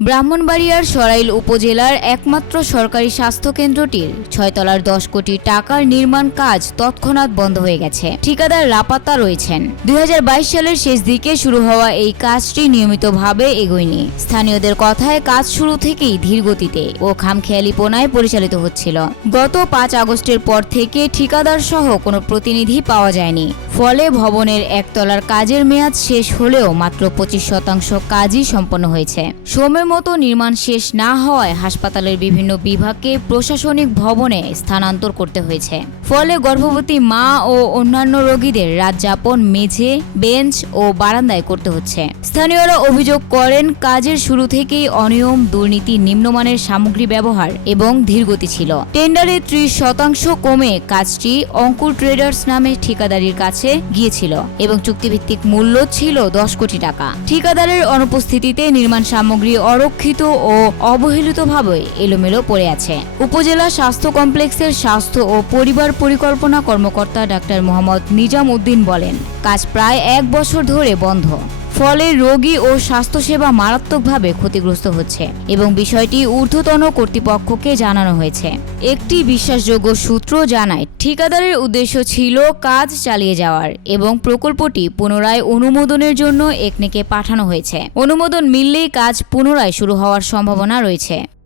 ব্রাহ্মণবাড়িয়ার সরাইল উপজেলার একমাত্র সরকারি স্বাস্থ্যকেন্দ্রটির ছয়তলার দশ কোটি টাকার নির্মাণ কাজ তৎক্ষণাৎ বন্ধ হয়ে গেছে। ঠিকাদার লাপাত্তা রয়েছেন। দুই হাজার বাইশ সালের শেষ দিকে শুরু হওয়া এই কাজটি নিয়মিতভাবে এগোয়নি স্থানীয়দের কথায় কাজ শুরু থেকেই ধীর গতিতে ও খামখেয়ালিপনায় পরিচালিত হচ্ছিল। গত পাঁচ আগস্টের পর থেকে ঠিকাদার সহ কোনো প্রতিনিধি পাওয়া যায়নি। ফলে ভবনের একতলার কাজের মেয়াদ শেষ হলেও মাত্র পঁচিশ শতাংশ কাজই সম্পন্ন হয়েছে। সময় মতো নির্মাণ শেষ না হওয়ায় হাসপাতালের বিভিন্ন বিভাগকে প্রশাসনিক ভবনে স্থানান্তর করতে হয়েছে। ফলে গর্ভবতী মা ও অন্যান্য রোগীদের রাত যাপন মেঝে, বেঞ্চ ও বারান্দায় করতে হচ্ছে। স্থানীয়রা অভিযোগ করেন, কাজের শুরু থেকেই অনিয়ম, দুর্নীতি, নিম্নমানের সামগ্রী ব্যবহার এবং ধীরগতি ছিল। টেন্ডারে ত্রিশ শতাংশ কমে কাজটি অঙ্কুর ট্রেডার্স নামে ঠিকাদারির কাছে গিয়েছিল এবং চুক্তিভিত্তিক মূল্য ছিল দশ কোটি টাকা। ঠিকাদারের অনুপস্থিতিতে নির্মাণ সামগ্রী অরক্ষিত ও অবহেলিতভাবে এলোমেলো পড়ে আছে। উপজেলা স্বাস্থ্য কমপ্লেক্সের স্বাস্থ্য ও পরিবার পরিকল্পনা কর্মকর্তা ডাক্তার মোহাম্মদ নিজাম উদ্দিন বলেন কাজ প্রায় এক বছর ধরে বন্ধ। ফলে রোগী ও স্বাস্থ্যসেবা মারাত্মকভাবে ক্ষতিগ্রস্ত হচ্ছে এবং বিষয়টি ঊর্ধ্বতন কর্তৃপক্ষকে জানানো হয়েছে। একটি বিশ্বাসযোগ্য সূত্র জানায়, ঠিকাদারের উদ্দেশ্য ছিল কাজ চালিয়ে যাওয়ার এবং প্রকল্পটি পুনরায় অনুমোদনের জন্য একনেকে পাঠানো হয়েছে। অনুমোদন মিললেই কাজ পুনরায় শুরু হওয়ার সম্ভাবনা রয়েছে।